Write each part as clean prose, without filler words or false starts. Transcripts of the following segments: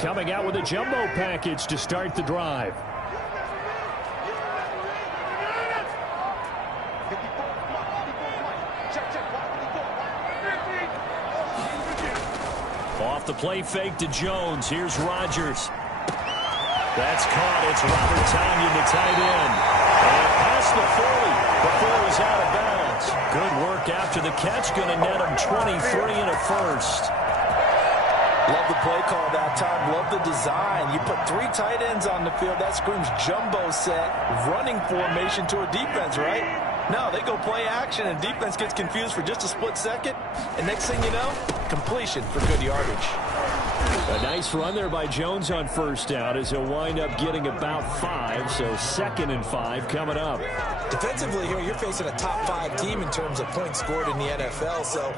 coming out with a jumbo package to start the drive. Off the play fake to Jones. Here's Rodgers. That's caught. It's Robert Tonyan, the tight end. And past the 40 before he was out of bounds. Good work after the catch. Going to net him 23 and a first. Love the play call that time. Love the design. You put 3 tight ends on the field. That screams jumbo set, running formation to a defense, right? No, they go play action, and defense gets confused for just a split second. And next thing you know, completion for good yardage. A nice run there by Jones on first down as he'll wind up getting about 5. So 2nd and 5 coming up. Defensively here, you're facing a top 5 team in terms of points scored in the NFL. So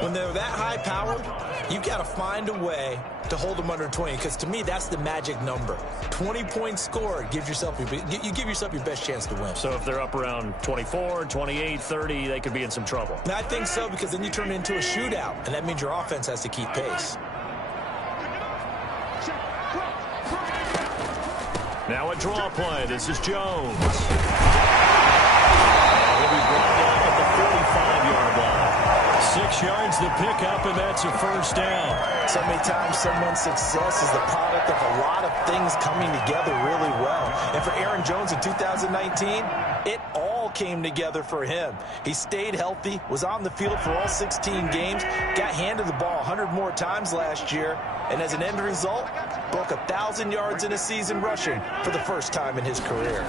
when they're that high powered, you got to find a way to hold them under 20, because to me that's the magic number. 20 points scored gives yourself you give yourself your best chance to win. So if they're up around 24, 28, 30, they could be in some trouble. I think so, because then you turn it into a shootout, and that means your offense has to keep pace. Now a draw play. This is Jones. He'll be brought down at the 45-yard line. 6 yards the pickup, and that's a first down. So many times someone's success is the product of a lot of things coming together really well. And for Aaron Jones in 2019, it all came together for him. He stayed healthy, was on the field for all 16 games, got handed the ball 100 more times last year, and as an end result, broke 1,000 yards in a season rushing for the first time in his career.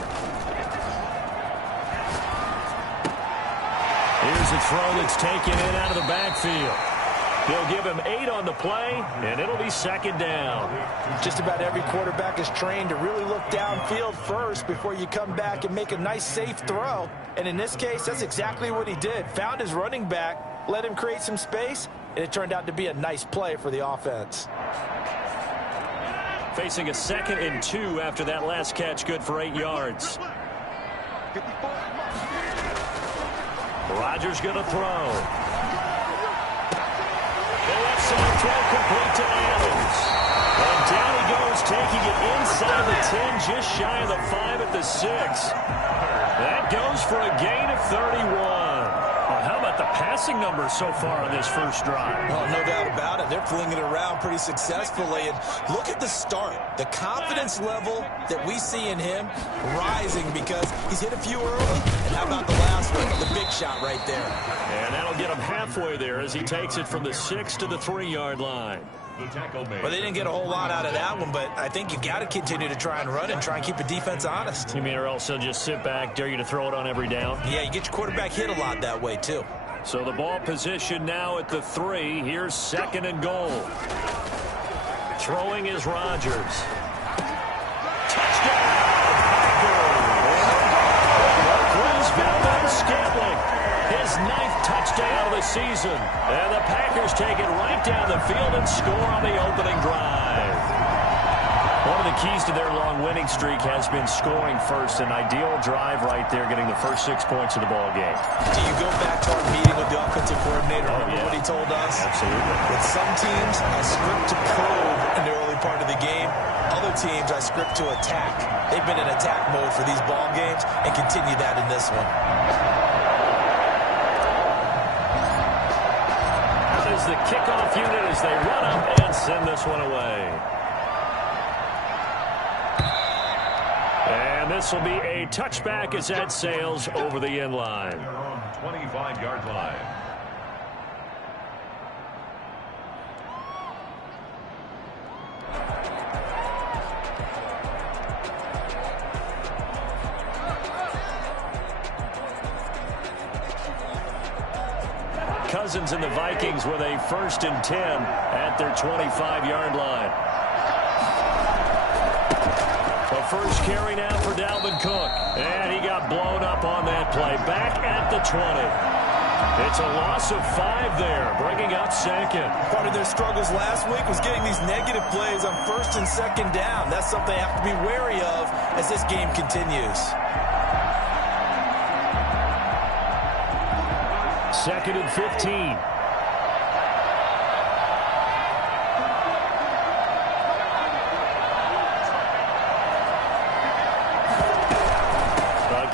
Here's a throw that's taken in out of the backfield. He'll give him 8 on the play, and it'll be 2nd down. Just about every quarterback is trained to really look downfield first before you come back and make a nice, safe throw. And in this case, that's exactly what he did. Found his running back, let him create some space, and it turned out to be a nice play for the offense. Facing a 2nd and 2 after that last catch, good for 8 yards. Rodgers going to throw. The left side throw complete to Adams. And down he goes, taking it inside the 10, just shy of the 5 at the 6. That goes for a gain of 31. Well, how about the passing numbers so far on this first drive? Well, no doubt about it. They're flinging it around pretty successfully. And look at the start. The confidence level that we see in him rising because he's hit a few early. And how about the last one? The big shot right there. And that'll get him halfway there as he takes it from the 6 to the 3-yard line. Well, they didn't get a whole lot out of that one, but I think you got to continue to try and run and try and keep the defense honest. You mean, or else they'll just sit back, dare you to throw it on every down? Yeah, you get your quarterback hit a lot that way, too. So the ball position now at the 3. Here's 2nd and goal. Throwing is Rodgers. Touchdown! Packers! Scantling. His 9th touchdown of the season. And the Packers take it right down the field and score on the opening drive. One of the keys to their long winning streak has been scoring first. An ideal drive right there, getting the first 6 points of the ball game. Do you go back to our meeting with the offensive coordinator? Remember what he told us? Absolutely. With some teams, I script to probe in the early part of the game. Other teams, I script to attack. They've been in attack mode for these ball games and continue that in this one. Out is the kickoff unit as they run up and send this one away. And this will be a touchback as that sails over the end line. 25-yard line. Cousins and the Vikings with a 1st and 10 at their 25-yard line. The first carry now for Dalvin Cook. And he got blown up on that play. Back at the 20. It's a loss of 5 there, bringing up 2nd. Part of their struggles last week was getting these negative plays on 1st and 2nd down. That's something they have to be wary of as this game continues. 2nd and 15.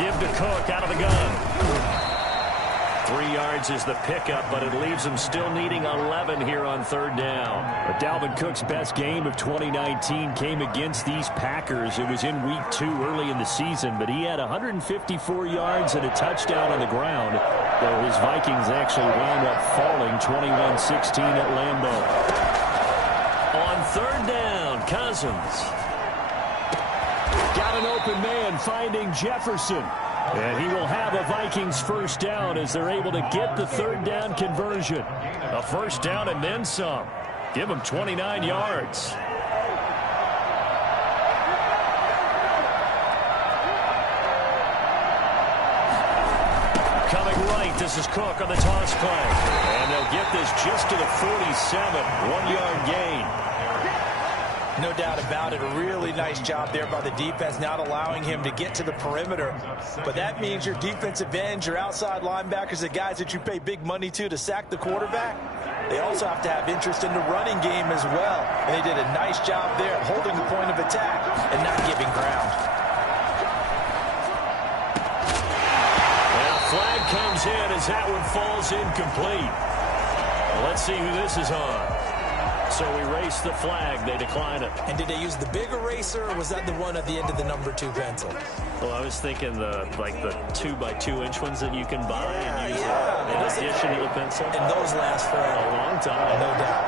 give to Cook out of the gun. 3 yards is the pickup, but it leaves him still needing 11 here on third down. But Dalvin Cook's best game of 2019 came against these Packers. It was in week 2 early in the season, but he had 154 yards and a touchdown on the ground, though his Vikings actually wound up falling 21-16 at Lambeau. On third down, Cousins. Got an open man finding Jefferson. And he will have a Vikings first down as they're able to get the third down conversion. A first down and then some. Give him 29 yards. Coming right, this is Cook on the toss play. And they'll get this just to the 47. 1-yard gain. No doubt about it. A really nice job there by the defense, not allowing him to get to the perimeter. But that means your defensive ends, your outside linebackers, the guys that you pay big money to sack the quarterback, they also have to have interest in the running game as well. And they did a nice job there holding the point of attack and not giving ground. And a flag comes in as that one falls incomplete. Well, let's see who this is on. So erase the flag. They decline it. And did they use the big eraser, or was that the one at the end of the number 2 pencil? Well, I was thinking the 2x2-inch ones that you can buy and use in addition to the pencil. And those last for a long time. No doubt.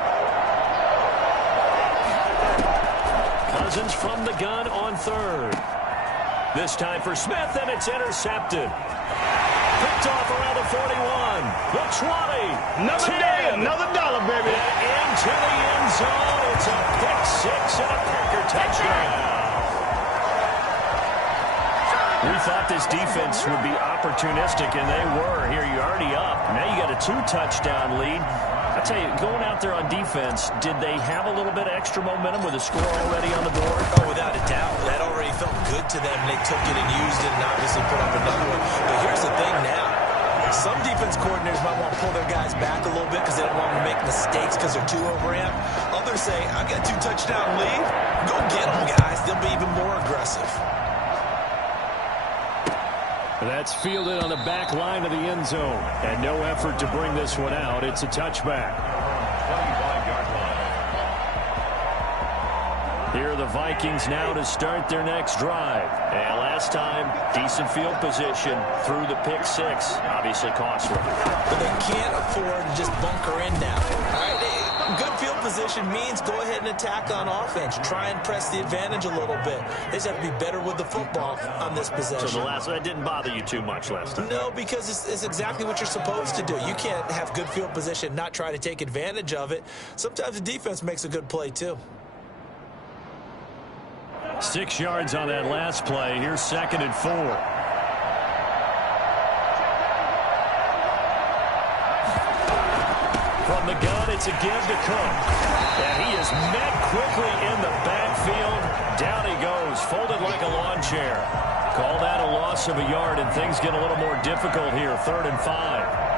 Cousins from the gun on third. This time for Smith, and it's intercepted. Picked off around the 41, the 20, Another 10, day, another dollar, baby. And into the end zone. It's a pick 6 and a Packer touchdown. We thought this defense would be opportunistic, and they were. Here, you're already up. Now you got a 2-touchdown lead. I tell you, going out there on defense, did they have a little bit of extra momentum with a score already on the board? Oh, without a doubt. That already felt good to them. They took it and used it and obviously put up another one. But here's the thing now. Some defense coordinators might want to pull their guys back a little bit because they don't want them to make mistakes because they're too overamped. Others say, I've got a 2-touchdown lead. Go get them, guys. They'll be even more aggressive. That's fielded on the back line of the end zone. And no effort to bring this one out. It's a touchback. 25-yard line. Here are the Vikings now to start their next drive. And last time, decent field position through the pick 6. Obviously costly. But they can't afford to just bunker in now. All right? Good field position means go ahead and attack on offense. Try and press the advantage a little bit. They just have to be better with the football on this possession. So that didn't bother you too much last time? No, because it's exactly what you're supposed to do. You can't have good field position and not try to take advantage of it. Sometimes the defense makes a good play, too. 6 yards on that last play. Here's 2nd and 4. From the gun, it's a give to Cook. And he is met quickly in the backfield. Down he goes, folded like a lawn chair. Call that a loss of a yard, and things get a little more difficult here. 3rd and 5.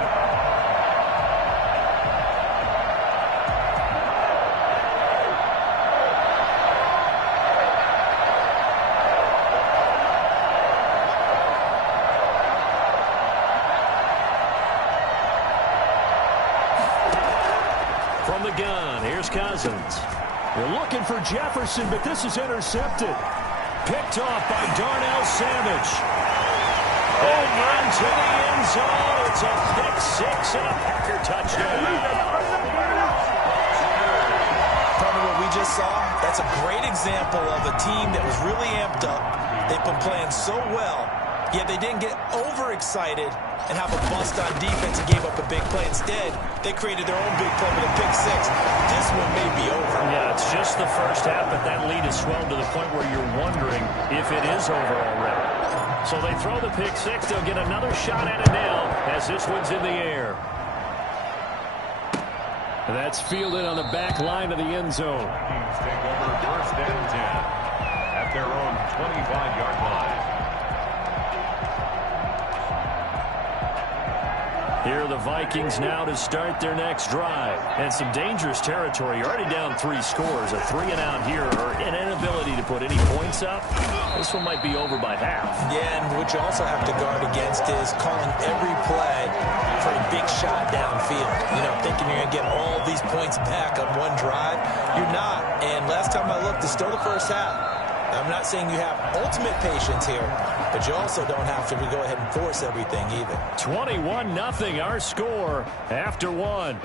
From the gun, here's Cousins. They're looking for Jefferson, but this is intercepted. Picked off by Darnell Savage. And into the end zone. It's a pick 6 and a Packer touchdown. Part of what we just saw, that's a great example of a team that was really amped up. They've been playing so well, yet they didn't get overexcited and have a bust on defense and gave up a big play. Instead, they created their own big play with a pick 6. This one may be over. Yeah, it's just the first half, but that lead has swelled to the point where you're wondering if it is over already. So they throw the pick 6. They'll get another shot at it now as this one's in the air. That's fielded on the back line of the end zone. Vikings take over 1st and 10 at their own 25-yard line. Here are the Vikings now to start their next drive. And some dangerous territory. You're already down 3 scores. A 3-and-out here or an inability to put any points up. This one might be over by half. Yeah, and what you also have to guard against is calling every play for a big shot downfield. You know, thinking you're going to get all these points back on one drive. You're not. And last time I looked, it's still the first half. I'm not saying you have ultimate patience here, but you also don't have to go ahead and force everything either. 21-0 our score after one.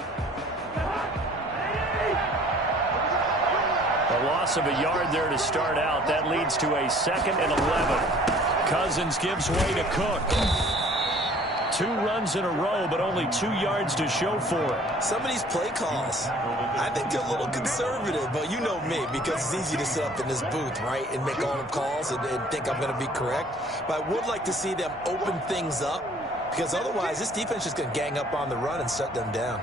A loss of a yard there to start out. That leads to a 2nd and 11. Cousins gives way to Cook. 2 runs in a row, but only 2 yards to show for it. Some of these play calls, I think they're a little conservative, but you know me, because it's easy to sit up in this booth, right, and make all the calls and think I'm going to be correct. But I would like to see them open things up, because otherwise this defense is going to gang up on the run and shut them down.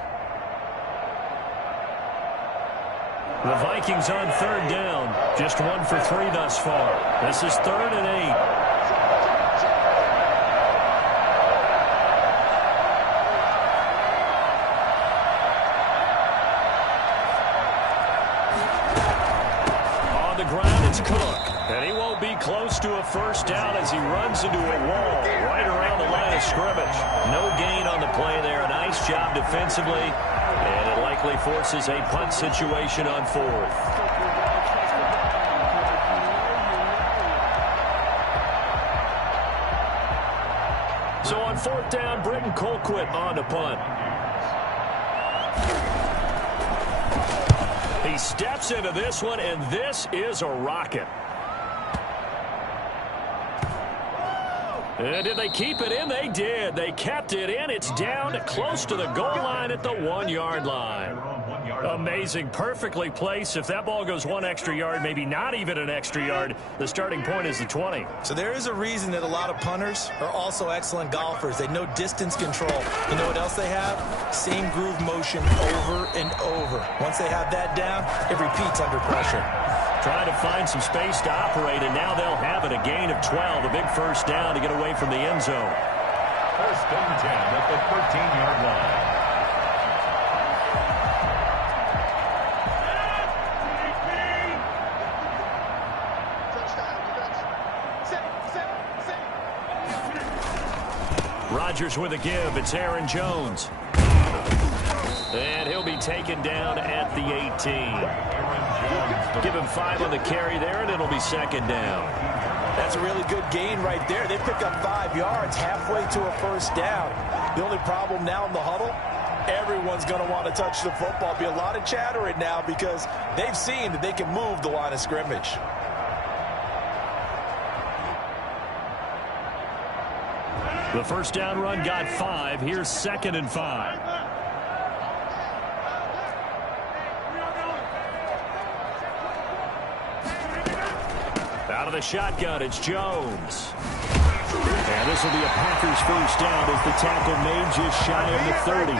The Vikings on 3rd down. Just 1 for 3 thus far. This is 3rd and 8. And he won't be close to a first down as he runs into a wall right around the line of scrimmage. No gain on the play there. A nice job defensively. And it likely forces a punt situation on 4th. So on 4th down, Britton Colquitt on to punt. He steps into this one, and this is a rocket. And did they keep it in? They did. They kept it in. It's down close to the goal line at the 1-yard line. Amazing. Perfectly placed. If that ball goes 1 extra yard, maybe not even an extra yard, the starting point is the 20. So there is a reason that a lot of punters are also excellent golfers. They know distance control. You know what else they have? Same groove motion over and over. Once they have that down, it repeats under pressure. Trying to find some space to operate, and now they'll have it. A gain of 12, a big first down to get away from the end zone. 1st and 10 at the 13-yard line. Rodgers with a give. It's Aaron Jones. And he'll be taken down at the 18. Give him 5 on the carry there, and it'll be 2nd down. That's a really good gain right there. They pick up 5 yards halfway to a first down. The only problem now in the huddle, everyone's going to want to touch the football. Be a lot of chattering now because they've seen that they can move the line of scrimmage. The first down run got 5. Here's 2nd and 5. Out of the shotgun, it's Jones. And this will be a Packers first down as the tackle made just shy of the 30.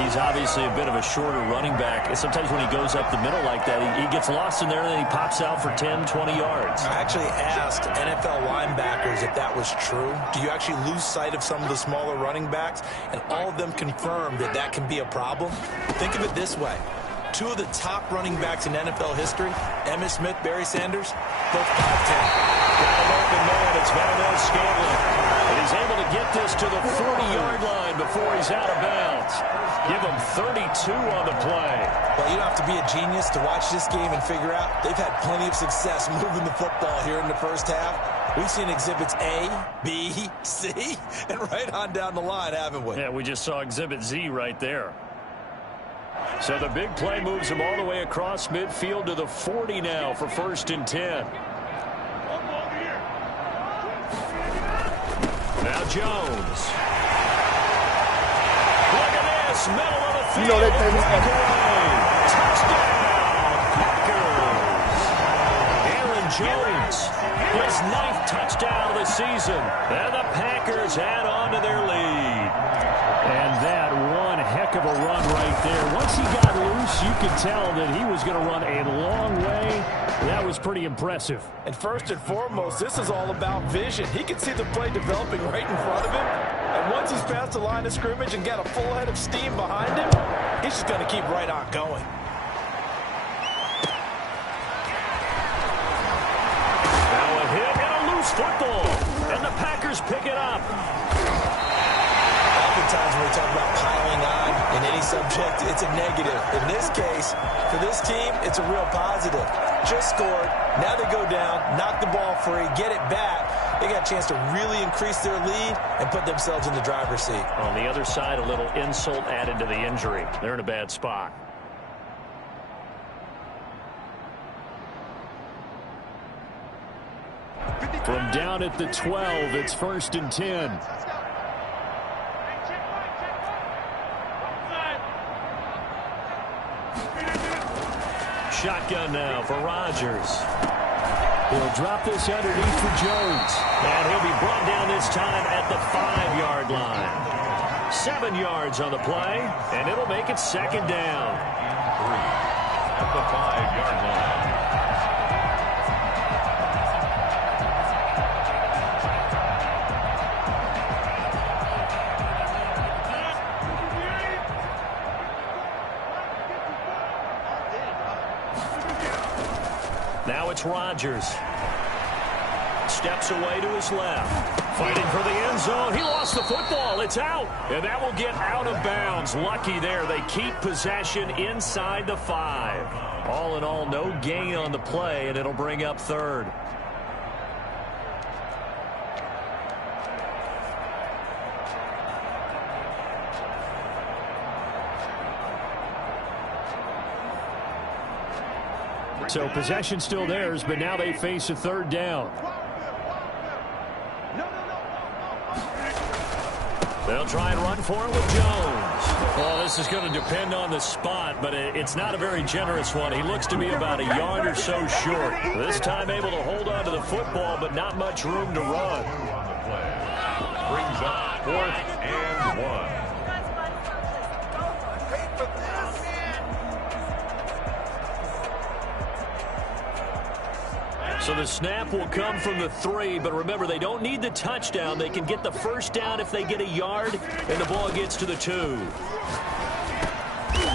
He's obviously a bit of a shorter running back. And sometimes when he goes up the middle like that, he gets lost in there, and then he pops out for 10, 20 yards. I actually asked NFL linebackers if that was true. Do you actually lose sight of some of the smaller running backs? And all of them confirmed that that can be a problem. Think of it this way. 2 of the top running backs in NFL history, Emmitt Smith, Barry Sanders, both 5'10". Got an open man. It's Valdez-Scantling. And he's able to get this to the 40-yard line before he's out of bounds. Give him 32 on the play. Well, you don't have to be a genius to watch this game and figure out they've had plenty of success moving the football here in the first half. We've seen exhibits A, B, C, and right on down the line, haven't we? Yeah, we just saw exhibit Z right there. So the big play moves him all the way across midfield to the 40 now for 1st and 10. Now Jones. Look at this, middle of the field. You know they think Touchdown, Packers. Aaron Jones, his 9th touchdown of the season. And the Packers add on to their lead. And that one heck of a run right there. Once he got loose, you could tell that he was going to run a long way. That was pretty impressive. And first and foremost, this is all about vision. He can see the play developing right in front of him. And once he's past the line of scrimmage and got a full head of steam behind him, he's just going to keep right on going. Now a hit. Packers pick it up. Oftentimes when we talk about piling on in any subject, it's a negative. In this case, for this team, it's a real positive. Just scored. Now they go down, knock the ball free, get it back. They got a chance to really increase their lead and put themselves in the driver's seat. On the other side, a little insult added to the injury. They're in a bad spot. From down at the 12, it's 1st and 10. Shotgun now for Rodgers. He'll drop this underneath for Jones. And he'll be brought down this time at the 5-yard line. 7 yards on the play, and it'll make it 2nd down. 3 at the 5-yard line. Now it's Rodgers. Steps away to his left. Fighting for the end zone. He lost the football. It's out. And that will get out of bounds. Lucky there. They keep possession inside the 5. All in all, no gain on the play, and it'll bring up 3rd. So possession still theirs, but now they face a 3rd down. They'll try and run for it with Jones. Well, this is going to depend on the spot, but it's not a very generous one. He looks to be about a yard or so short. This time able to hold on to the football, but not much room to run. Brings up 4th and 1. So the snap will come from the 3, but remember, they don't need the touchdown. They can get the 1st down if they get a yard, and the ball gets to the 2.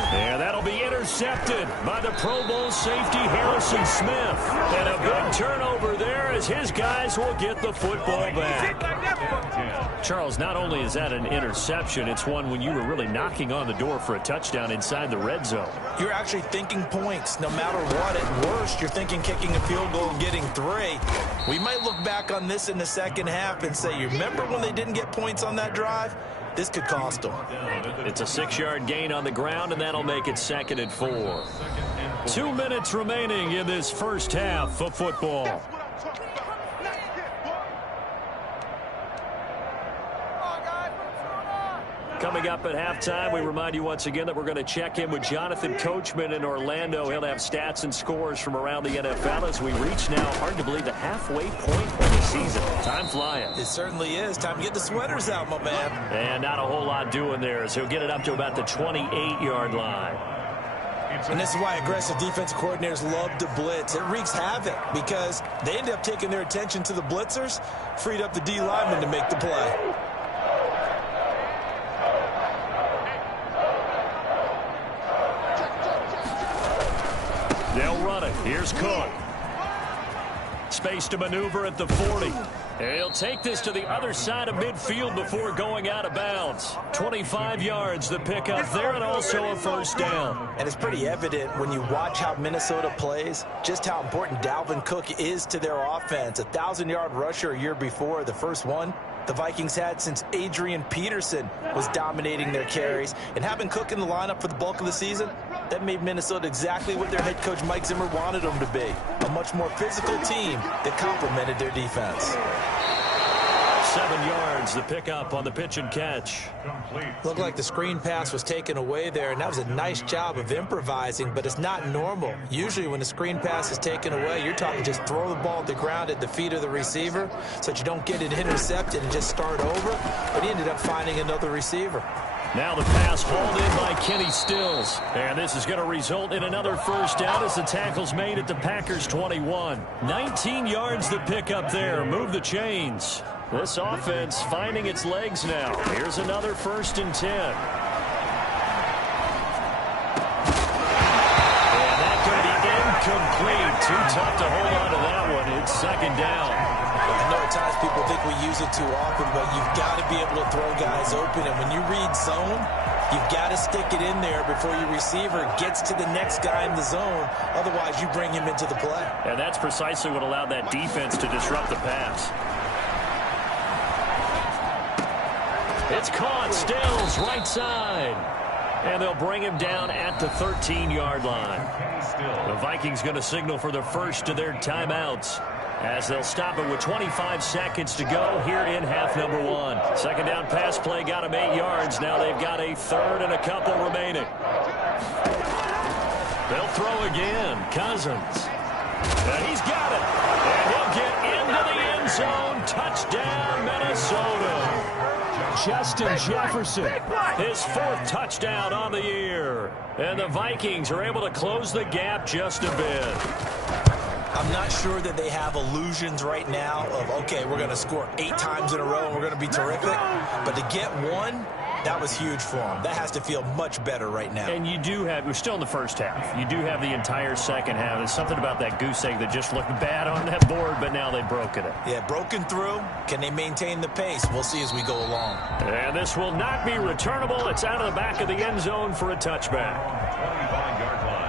And that'll be intercepted by the Pro Bowl safety Harrison Smith. And a big turnover there as his guys will get the football back. Charles, not only is that an interception, it's one when you were really knocking on the door for a touchdown inside the red zone. You're actually thinking points no matter what. At worst, you're thinking kicking a field goal and getting 3. We might look back on this in the second half and say, you remember when they didn't get points on that drive? This could cost them. It's a 6-yard gain on the ground, and that'll make it 2nd and 4. 2 minutes remaining in this first half of football. Coming up at halftime, we remind you once again that we're going to check in with Jonathan Coachman in Orlando. He'll have stats and scores from around the NFL as we reach now, hard to believe, the halfway point of the season. Time flying. It certainly is. Time to get the sweaters out, my man. And not a whole lot doing there as he'll get it up to about the 28-yard line. And this is why aggressive defense coordinators love to blitz. It wreaks havoc because they end up taking their attention to the blitzers, freed up the D lineman to make the play. They'll run it. Here's Cook. Space to maneuver at the 40. He'll take this to the other side of midfield before going out of bounds. 25 yards the pickup there, and also a 1st down. And it's pretty evident when you watch how Minnesota plays, just how important Dalvin Cook is to their offense. 1,000-yard rusher a year before, the first one the Vikings had since Adrian Peterson was dominating their carries. And having Cook in the lineup for the bulk of the season, that made Minnesota exactly what their head coach Mike Zimmer wanted them to be. A much more physical team that complemented their defense. 7 yards, the pickup on the pitch and catch. Looked like the screen pass was taken away there, and that was a nice job of improvising, but it's not normal. Usually when the screen pass is taken away, you're talking just throw the ball at the ground at the feet of the receiver so that you don't get it intercepted and just start over, but he ended up finding another receiver. Now the pass hauled in by Kenny Stills. And this is going to result in another 1st down as the tackle's made at the Packers 21. 19 yards the pickup there. Move the chains. This offense finding its legs now. Here's another 1st and 10. And that could be incomplete. Too tough to hold on to that one. It's 2nd down. I know at times People think we use it too often, but you've got to be able to throw guys open. And when you read zone, you've got to stick it in there before your receiver gets to the next guy in the zone. Otherwise, you bring him into the play. And that's precisely what allowed that defense to disrupt the pass. It's caught. Stills, right side. And they'll bring him down at the 13-yard line. The Vikings going to signal for the first of their timeouts, as they'll stop it with 25 seconds to go here in half number one. Second down pass play got him 8 yards. Now they've got a third and a couple remaining. They'll throw again. Cousins. And he's got it. And he'll get into the end zone. Touchdown, Minnesota. Justin Jefferson. His 4th touchdown on the year. And the Vikings are able to close the gap just a bit. I'm not sure that they have illusions right now of, okay, we're going to score 8 times in a row and we're going to be terrific. But to get one, that was huge for them. That has to feel much better right now. And you do have, we're still in the first half. You do have the entire second half. There's something about that goose egg that just looked bad on that board, but now they've broken it. Yeah, broken through. Can they maintain the pace? We'll see as we go along. And this will not be returnable. It's out of the back of the end zone for a touchback. 25-yard line.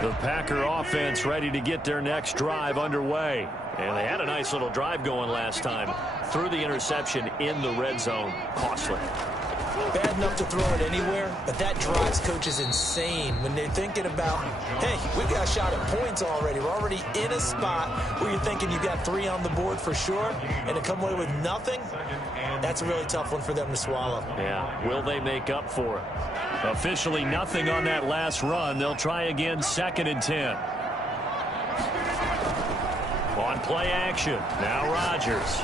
The Packer offense ready to get their next drive underway. And they had a nice little drive going last time. Threw the interception in the red zone. Costly. Bad enough to throw it anywhere, but that drives coaches insane when they're thinking about, hey, we got a shot at points already. We're already in a spot where you're thinking you got 3 on the board for sure, and to come away with nothing, that's a really tough one for them to swallow. Yeah, will they make up for it? Officially nothing on that last run. They'll try again, 2nd and 10. On play action, now Rodgers.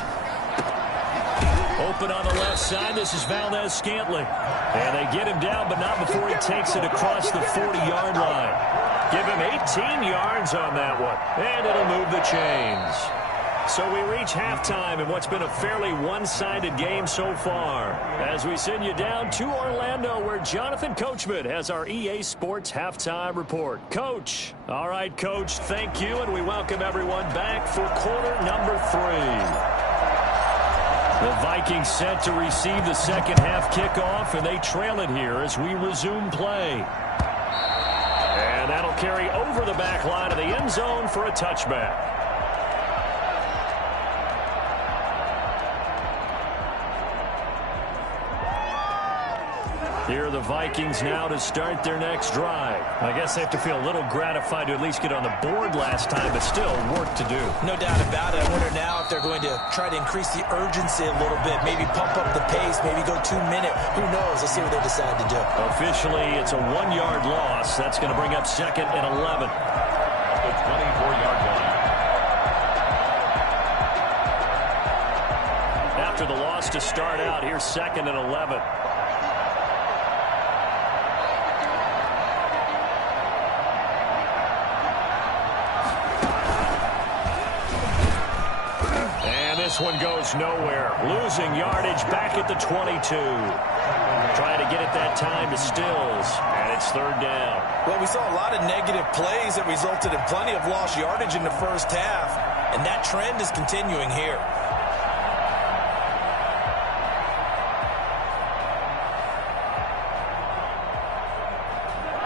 Open on the left side. This is Valdez-Scantling. And they get him down, but not before he takes it across the 40-yard line. Give him 18 yards on that one. And it'll move the chains. So we reach halftime in what's been a fairly one-sided game so far, as we send you down to Orlando, where Jonathan Coachman has our EA Sports Halftime Report. Coach. All right, Coach, thank you, and we welcome everyone back for quarter number 3. The Vikings set to receive the second half kickoff, and they trail it here as we resume play. And that'll carry over the back line of the end zone for a touchback. Here are the Vikings now to start their next drive. I guess they have to feel a little gratified to at least get on the board last time, but still work to do. No doubt about it. I wonder now if they're going to try to increase the urgency a little bit, maybe pump up the pace, maybe go 2-minute. Who knows? Let's see what they decide to do. Officially, it's a 1-yard loss. That's going to bring up 2nd and 11. The 24-yard line. After the loss to start out, here's 2nd and 11. This one goes nowhere. Losing yardage back at the 22. Trying to get it that time to Stills. And it's 3rd down. Well, we saw a lot of negative plays that resulted in plenty of lost yardage in the first half. And that trend is continuing here.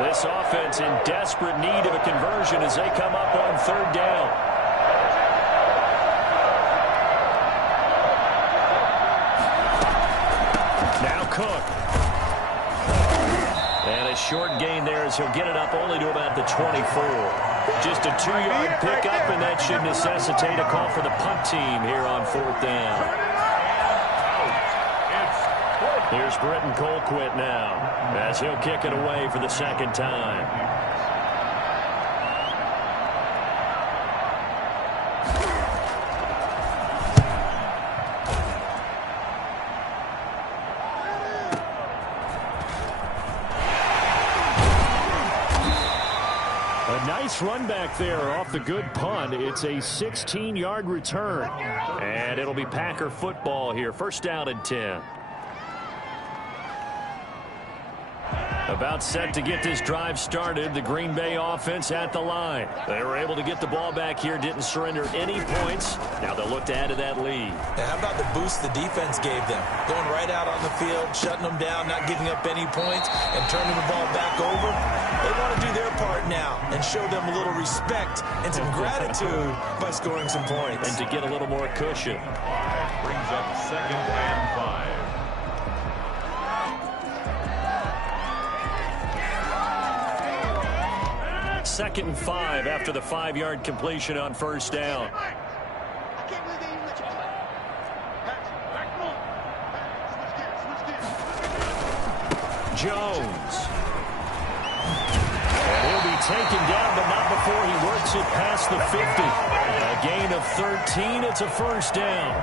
This offense in desperate need of a conversion as they come up on 3rd down. Cook. And a short gain there as he'll get it up only to about the 24. Just a 2-yard pickup, and that should necessitate a call for the punt team here on 4th down. Here's Britton Colquitt now as he'll kick it away for the 2nd time. Nice run back there off the good punt. It's a 16-yard return. And it'll be Packer football here. First down and 10. About set to get this drive started. The Green Bay offense at the line. They were able to get the ball back here. Didn't surrender any points. Now they'll look to add to that lead. Now how about the boost the defense gave them? Going right out on the field, shutting them down, not giving up any points, and turning the ball back over. They want to do their part now and show them a little respect and some gratitude by scoring some points. And to get a little more cushion. Brings up 2nd and 5. Second and 5 after the 5-yard completion on first down. Jones. And he'll be taken down, but not before he works it past the 50. A gain of 13. It's a first down.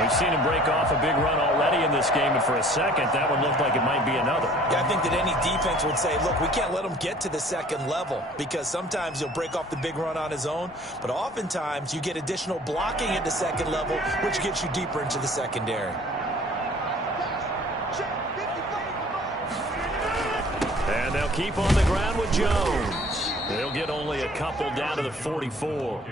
We've seen him break off a big run already in this game, and for a second, that one looked like it might be another. Yeah, I think that any defense would say, look, we can't let him get to the second level because sometimes he'll break off the big run on his own, but oftentimes you get additional blocking at the second level, which gets you deeper into the secondary. And they'll keep on the ground with Jones. They'll get only a couple down to the 44.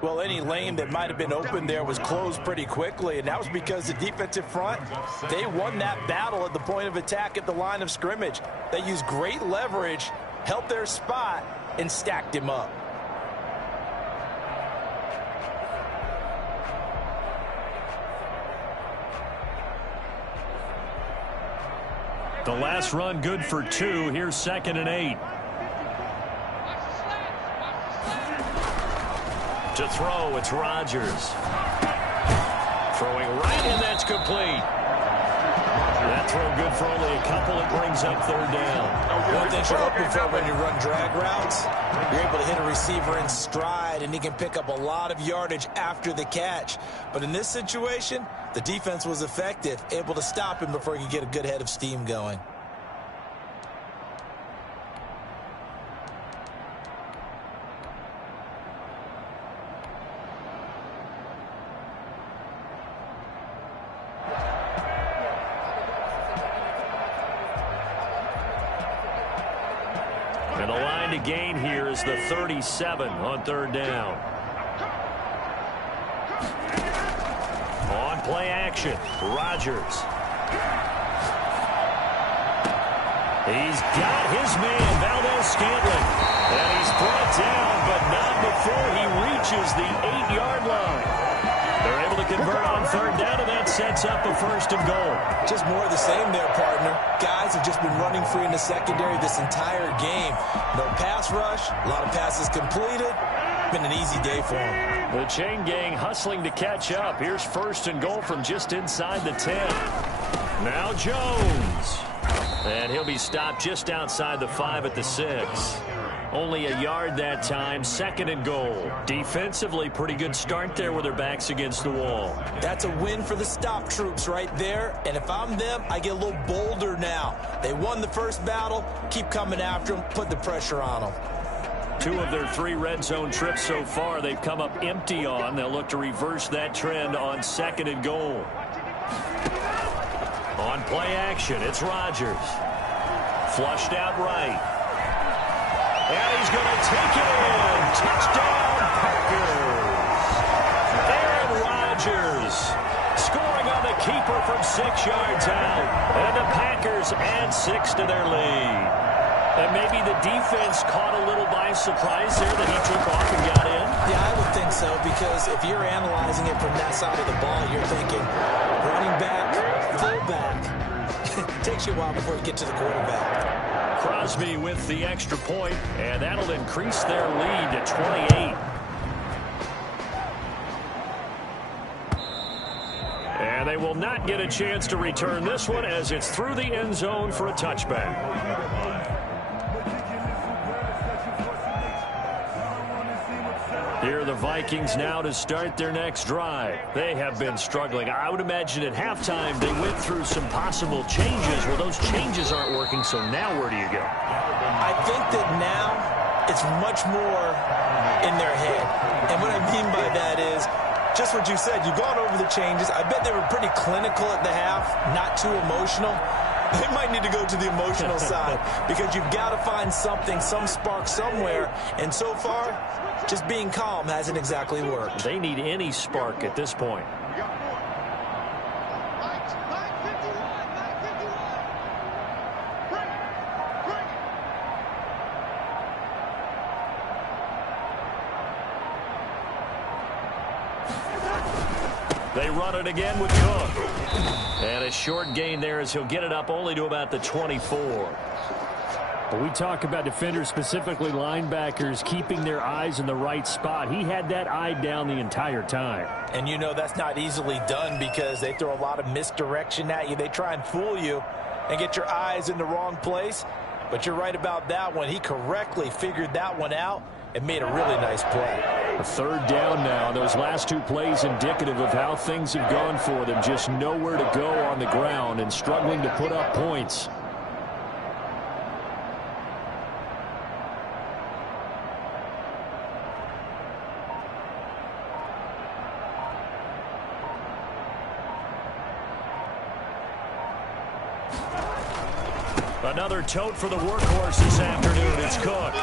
Well, any lane that might have been open there was closed pretty quickly, and that was because the defensive front, they won that battle at the point of attack at the line of scrimmage. They used great leverage, held their spot, and stacked him up. The last run good for 2. Here's 2nd and 8. To throw, it's Rodgers. Throwing right, and that's complete. That throw good for only a couple. It brings up 3rd down. One thing you're hoping for when you run drag routes, you're able to hit a receiver in stride, and he can pick up a lot of yardage after the catch. But in this situation, the defense was effective, able to stop him before he could get a good head of steam going. And the line to gain here is the 37 on 3rd down. On play action, Rodgers. He's got his man, Valdez-Scantling. And he's brought down, but not before he reaches the 8-yard line. They're able to convert on 3rd down, and that sets up a 1st and goal. Just more of the same there, partner. Guys have just been running free in the secondary this entire game. No pass rush, a lot of passes completed. Been an easy day for them. The chain gang hustling to catch up. Here's 1st and goal from just inside the 10. Now Jones. And he'll be stopped just outside the 5 at the 6. Only a yard that time, 2nd and goal. Defensively, pretty good start there with their backs against the wall. That's a win for the stop troops right there. And if I'm them, I get a little bolder now. They won the first battle. Keep coming after them. Put the pressure on them. 2 of their 3 red zone trips so far, they've come up empty on. They'll look to reverse that trend on 2nd and goal. On play action, it's Rodgers. Flushed out right. And he's going to take it in. Touchdown, Packers. Aaron Rodgers scoring on the keeper from 6 yards out. And the Packers add 6 to their lead. And maybe the defense caught a little by surprise there that he took off and got in. Yeah, I would think so, because if you're analyzing it from that side of the ball, you're thinking running back, fullback. It takes you a while before you get to the quarterback. Crosby with the extra point, and that'll increase their lead to 28. And they will not get a chance to return this one as it's through the end zone for a touchback. Here are the Vikings now to start their next drive. They have been struggling. I would imagine at halftime they went through some possible changes. Well, those changes aren't working, so now where do you go? I think that now it's much more in their head. And what I mean by that is just what you said. You've gone over the changes. I bet they were pretty clinical at the half, not too emotional. They might need to go to the emotional side because you've got to find something, some spark somewhere. And so far, just being calm hasn't exactly worked. They need any spark at this point. They run it again with Cook. And a short gain there as he'll get it up only to about the 24. But we talk about defenders, specifically linebackers, keeping their eyes in the right spot. He had that eye down the entire time. And you know that's not easily done because they throw a lot of misdirection at you. They try and fool you and get your eyes in the wrong place. But you're right about that one. He correctly figured that one out and made a really nice play. A third down now. Those last two plays indicative of how things have gone for them. Just nowhere to go on the ground and struggling to put up points. Another tote for the workhorse this afternoon. It's Cook.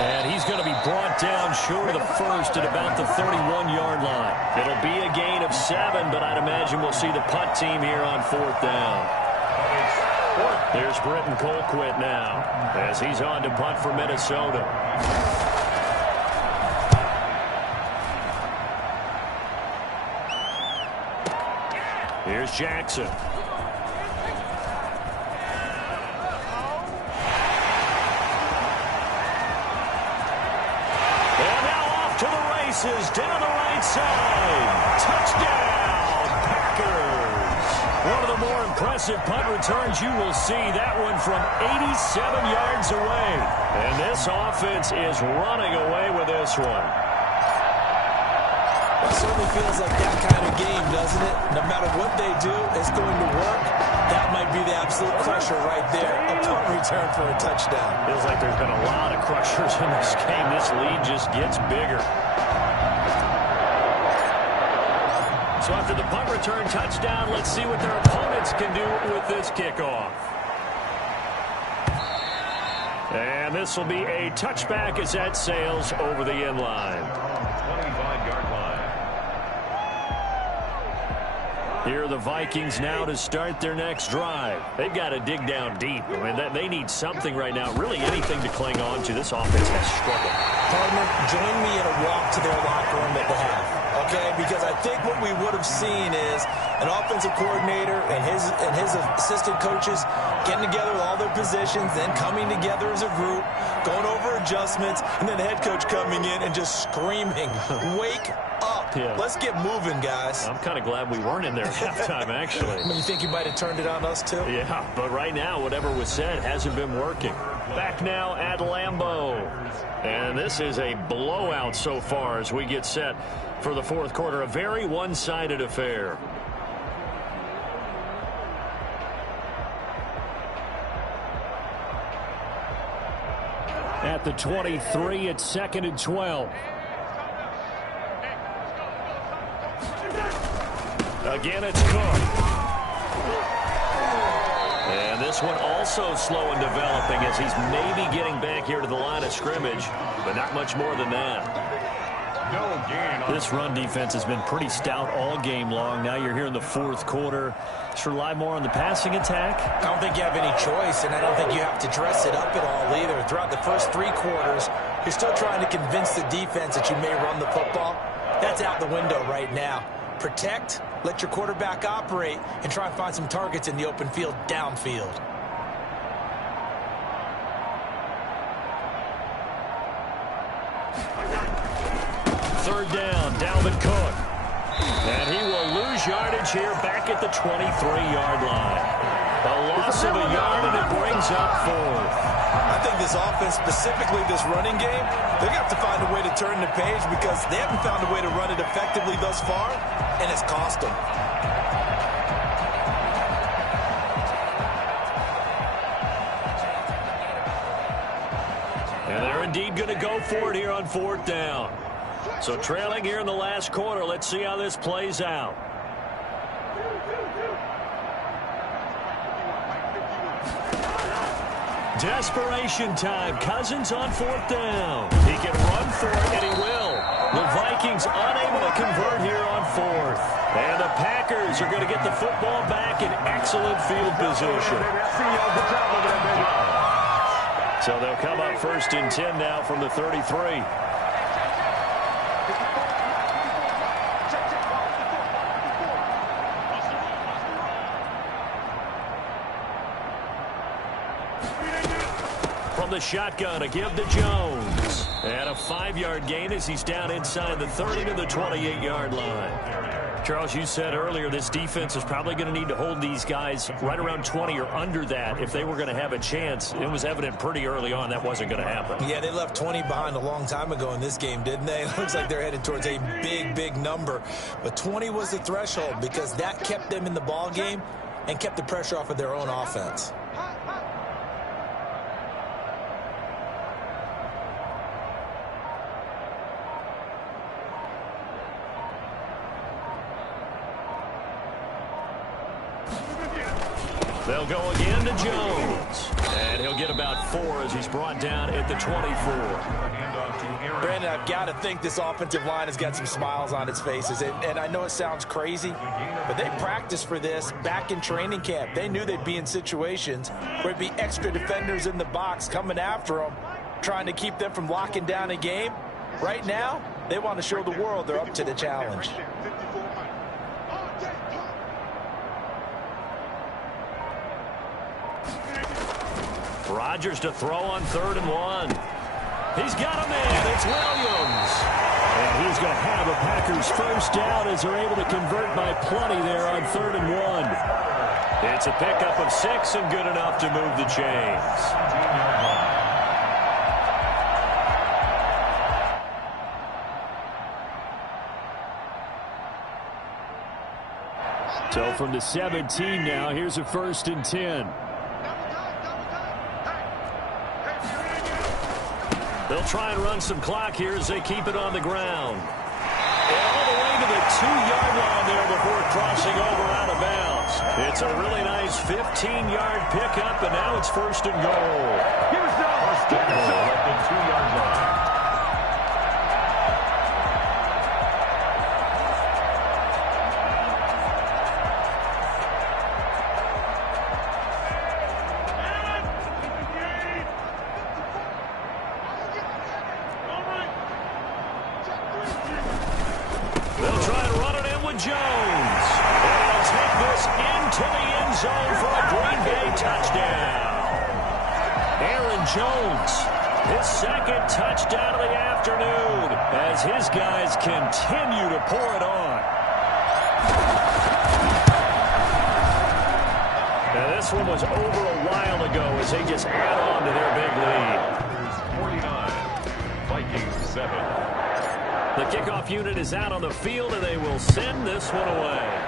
And he's going to be brought down short of the first at about the 31-yard line. It'll be a gain of 7, but I'd imagine we'll see the punt team here on 4th down. Here's Britton Colquitt now as he's on to punt for Minnesota. Here's Jackson. Down the right side. Touchdown, Packers. One of the more impressive punt returns you will see. That one from 87 yards away. And this offense is running away with this one. It certainly feels like that kind of game, doesn't it? No matter what they do, it's going to work. That might be the absolute crusher right there. A punt return for a touchdown. Feels like there's been a lot of crushers in this game. This lead just gets bigger. So after the punt return touchdown, let's see what their opponents can do with this kickoff. And this will be a touchback as that sails over the end line. 25-yard line. Here are the Vikings now to start their next drive. They've got to dig down deep. I mean, they need something right now, really anything to cling on to. This offense has struggled. Partner, join me in a walk to their locker room at the half, okay? Because I think what we would have seen is an offensive coordinator and his assistant coaches getting together with all their positions, then coming together as a group, going over adjustments, and then the head coach coming in and just screaming, wake up. Yeah. Let's get moving, guys. I'm kind of glad we weren't in there at halftime, actually. I mean, you think you might have turned it on us, too? Yeah, but right now, whatever was said hasn't been working. Back now at Lambeau. And this is a blowout so far as we get set for the fourth quarter. A very one-sided affair. At the 23, it's 2nd and 12. Again, it's Cook. And this one also slow and developing as he's maybe getting back here to the line of scrimmage, but not much more than that. No gain. This run defense has been pretty stout all game long. Now you're here in the fourth quarter. Just rely more on the passing attack. I don't think you have any choice, and I don't think you have to dress it up at all either. Throughout the first 3 quarters, you're still trying to convince the defense that you may run the football. That's out the window right now. Protect, let your quarterback operate, and try and find some targets in the open field downfield. Third down, Dalvin Cook. And he will lose yardage here back at the 23-yard line. A loss of a yard, and it brings up 4th. I think this offense, specifically this running game, they're going to have to find a way to turn the page because they haven't found a way to run it effectively thus far, and it's cost them. And they're indeed going to go for it here on 4th down. So trailing here in the last quarter. Let's see how this plays out. Desperation time. Cousins on 4th down. He can run for it, and he will. The Vikings unable to convert here on 4th. And the Packers are going to get the football back in excellent field position. So they'll come up 1st and 10 now from the 33. From the shotgun, a give to Jones. And a 5-yard gain as he's down inside the 30 to the 28-yard line. Charles, you said earlier this defense is probably going to need to hold these guys right around 20 or under that if they were going to have a chance. It was evident pretty early on that wasn't going to happen. Yeah, they left 20 behind a long time ago in this game, didn't they? It looks like they're headed towards a big, big number. But 20 was the threshold because that kept them in the ball game and kept the pressure off of their own offense. They'll go again to Jones. And he'll get about 4 as he's brought down at the 24. Brandon, I've got to think this offensive line has got some smiles on its faces. And I know it sounds crazy, but they practiced for this back in training camp. They knew they'd be in situations where it'd be extra defenders in the box coming after them, trying to keep them from locking down a game. Right now, they want to show the world they're up to the challenge. Rodgers to throw on 3rd and 1. He's got a man. It's Williams. And he's going to have a Packers first down as they're able to convert by plenty there on 3rd and 1. It's a pickup of 6 and good enough to move the chains. So from the 17 now, here's a 1st and 10. They'll try and run some clock here as they keep it on the ground. And all the way to the 2-yard line there before crossing over out of bounds. It's a really nice 15-yard pickup, and now it's 1st and goal. First and goal at the 2-yard line. Jones, his 2nd touchdown of the afternoon as his guys continue to pour it on. Now this one was over a while ago as they just add on to their big lead. 49, Vikings 7. The kickoff unit is out on the field and they will send this one away.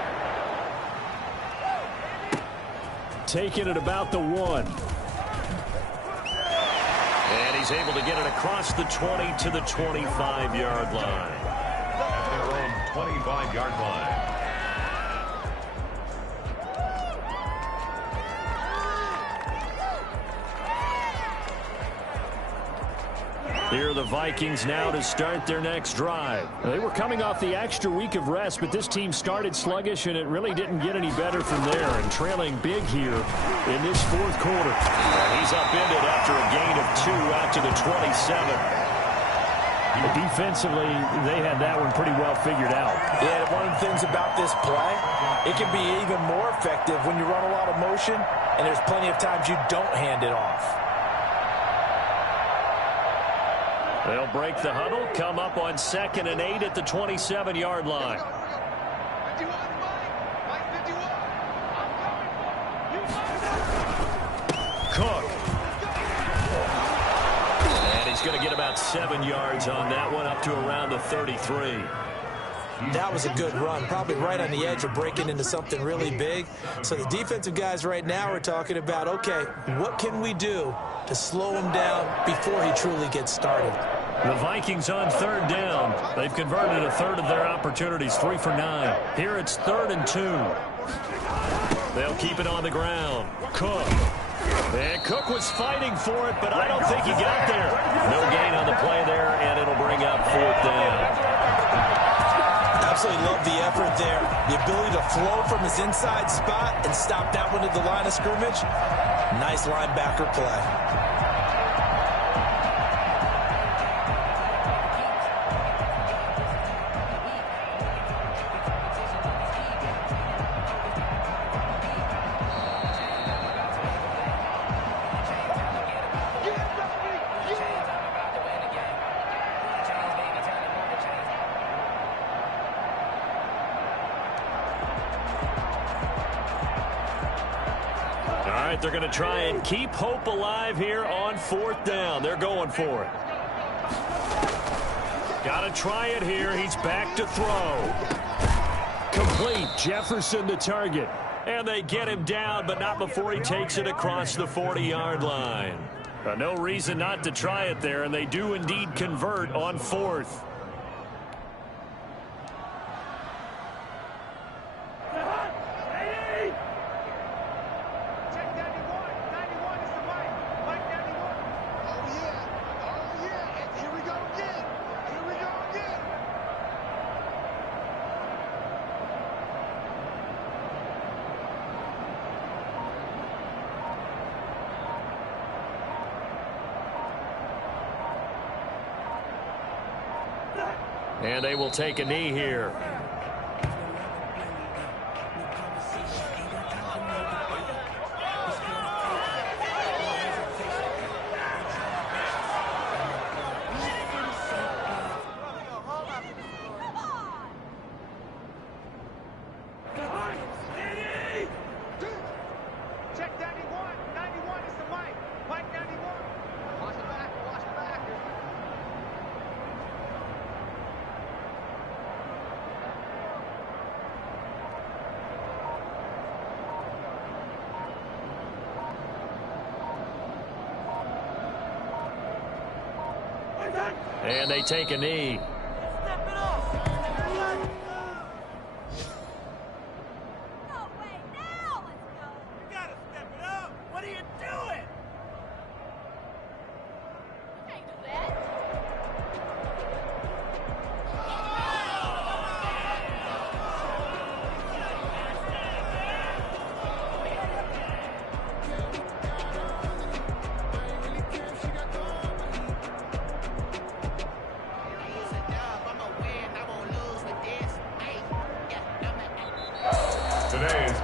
Taking it about the 1. And he's able to get it across the 20 to the 25-yard line. At their own 25-yard line. Here are the Vikings now to start their next drive. They were coming off the extra week of rest, but this team started sluggish, and it really didn't get any better from there. And trailing big here in this 4th quarter. He's upended after a gain of 2 out to the 27. Defensively, they had that one pretty well figured out. Yeah, one of the things about this play, it can be even more effective when you run a lot of motion, and there's plenty of times you don't hand it off. They'll break the huddle, come up on 2nd and 8 at the 27-yard line. Cook. And he's going to get about 7 yards on that one, up to around the 33. That was a good run, probably right on the edge of breaking into something really big. So the defensive guys right now are talking about, okay, what can we do to slow him down before he truly gets started. The Vikings on third down. They've converted a third of their opportunities, 3 for 9. Here it's 3rd and 2. They'll keep it on the ground. Cook. And Cook was fighting for it, but I don't think he got there. No gain on the play there, and it'll bring up 4th down. Absolutely love the effort there. The ability to flow from his inside spot and stop that one at the line of scrimmage. Nice linebacker play. They're going to try and keep hope alive here on 4th down. They're going for it. Got to try it here. He's back to throw. Complete. Jefferson the target. And they get him down, but not before he takes it across the 40-yard line. No reason not to try it there, and they do indeed convert on 4th. And they will take a knee here. And they take a knee.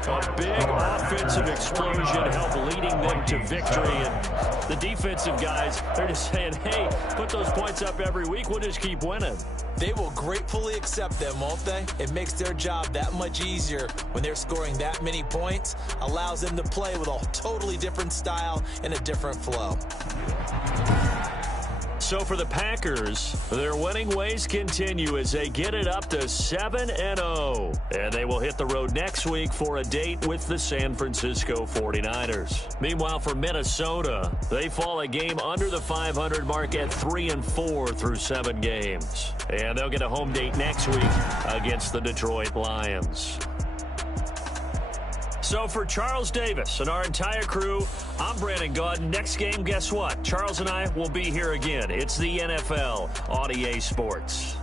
A big offensive explosion helped leading them to victory. And the defensive guys, they're just saying, hey, put those points up every week. We'll just keep winning. They will gratefully accept them, won't they? It makes their job that much easier when they're scoring that many points. Allows them to play with a totally different style and a different flow. So for the Packers, their winning ways continue as they get it up to 7-0. And they will hit the road next week for a date with the San Francisco 49ers. Meanwhile, for Minnesota, they fall a game under the 500 mark at 3-4 through 7 games. And they'll get a home date next week against the Detroit Lions. So for Charles Davis and our entire crew, I'm Brandon Gaudin. Next game, guess what? Charles and I will be here again. It's the NFL on EA Sports.